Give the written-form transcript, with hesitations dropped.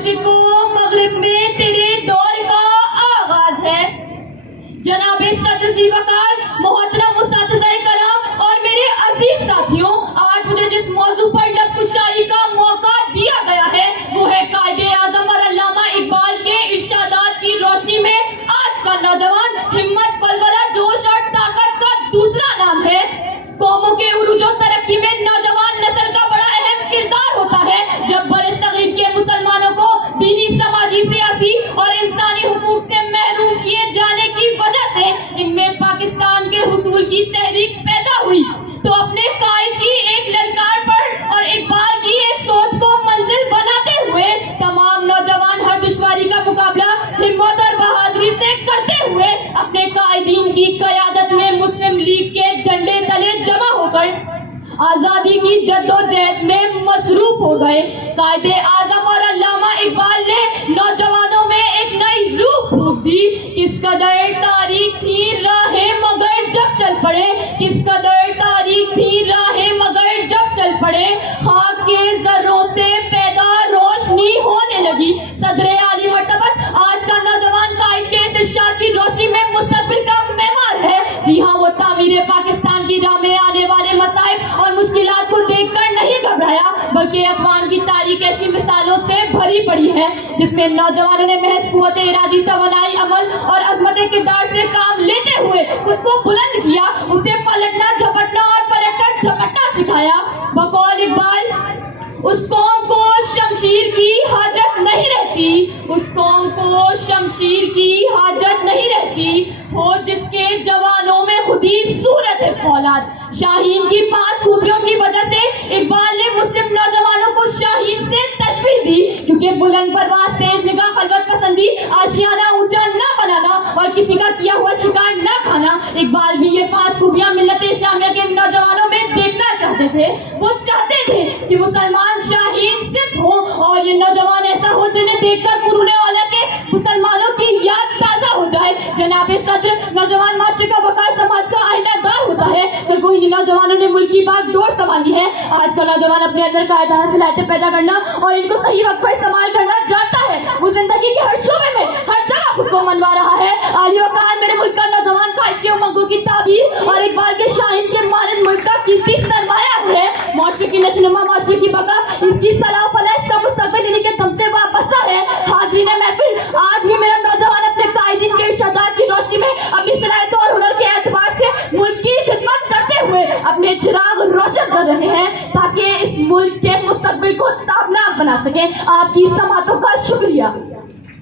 मशरिक़ व मग़रिब में तेरे दौर का आगाज है। जनाब सदर ज़ीवकार, मोहतरम मुसातिज़ाए कलाम और मेरे अजीज साथियों, आज मुझे जिस मौजू पर लब कुशाई का मौका दिया गया है वो है कायदे आज़म और अल्लामा इकबाल के इरशादात की रोशनी में आज का नौजवान हिम्मत, बलबला, जोश और ताकत का दूसरा नाम है। कौमों के उरूज और तरक्की में नौजवान नस्ल का बड़ा अहम किरदार होता है। जब बड़े सगीर के मुसलमानों को दीनी, समाजी, सियासी और इंसानी हुकूक से महरूम किए जाने की वजह से इनमें पाकिस्तान के हुसूल की तहरीक पैदा हुई, तो अपने कायद की एक ललकार पर और इकबाल की एक सोच को मंजिल बनाते हुए तमाम नौजवान हर दुश्वारी का मुकाबला हिम्मत और बहादुरी से करते हुए अपने कायदीन की क़यादत में मुस्लिम लीग के झंडे तले जमा होकर आजादी की जद्दोजहद में मसरूफ हो गए। कायदे आज़म और अल्लामा इकबाल ने नौजवानों में एक नई रूह फूंक दी। किस कदर तारीख थी राहें मगर जब चल पड़े, किस कदर तारीख थी राहें मगर जब चल पड़े, खाक के जर्रों से पैदा रोशनी होने लगी। सदरे आली मर्तबत आज का नौजवान कायद के इरशाद की रोशनी में मुस्तकबिल का मेहमान है। जी हाँ, वो तामीर पाकिस्तान की राह में आने वाले मसाइब और मुश्किलात को देखकर नहीं घबराया, बल्कि अक़वाम की तारीख ऐसी मिसालों से भरी पड़ी है जिसमें नौजवानों ने महज कुव्वत इरादी, तवानाई, अमल और अज़मत किरदार से काम लेते हुए खुद को बुलंद किया, उसे पलटना, झपटना और पलटकर झपटना सिखाया। बकौल इकबाल, उस कौम को शमशीर की हाजत नहीं रहती, उस कौम को शमशीर की हाजत नहीं रहती, हो जिसके जवानों में खुदी सूरत फौलाद। शाहीन की 5 खूबियों की वजह से इकबाल ने मुस्लिम नौजवानों को शाहीन से तशबीह दी, क्योंकि बुलंद परवाज़, तेज निगाह, खलवत पसंदी, आशियाना ऊंचा न बनाना और किसी का किया हुआ शिकार न खाना। इकबाल भी ये 5 खूबियां मिल्लत इस्लामिया के नौजवानों में देखना चाहते थे। वो चाहते थे कि मुसलमान शाहीन सिद्ध हो और ये नौजवान ऐसा हो जिन्हें देखकर पुराने वाला के मुसलमानों की याद ताज़ा हो जाए। जनाब सदर, नौजवान माशरे का वकार समाज का आईनादार होता है। कल को इन नौजवानों ने मुल्क की बागडोर संभाली है। आज का नौजवान अपने अंदर कायदाना सलाहियतें पैदा करना और इनको सही वक्त पर इस्तेमाल करना जानता है। वो जिंदगी के हर शोबे में हर जगह खुद को मनवा रहा है। आली वकार मेरे मुल्क का नौजवान कायद की उमंगों की ताबीर और इकबाल के शाहीन के मानद मुल्क का कीमती सरमाया है। माशरे की नशोनुमा, माशरे की बका, इसकी सलाह फलाह, इसका मुस्तकबिल इन्हीं के दम से वाबस्ता है। हाज़रीन महफिल, आज भी मेरा नौजवान अपने कायदीन के इरशादात की रोशनी में अपनी सलाहियत और हुनर के एतबार से मुल्क की खिदमत करते हुए अपने चिराग रोशन कर रहे हैं, ताकि इस मुल्क के मुस्तकबिल को ताबनाक बना सकें। आपकी समातों का शुक्रिया।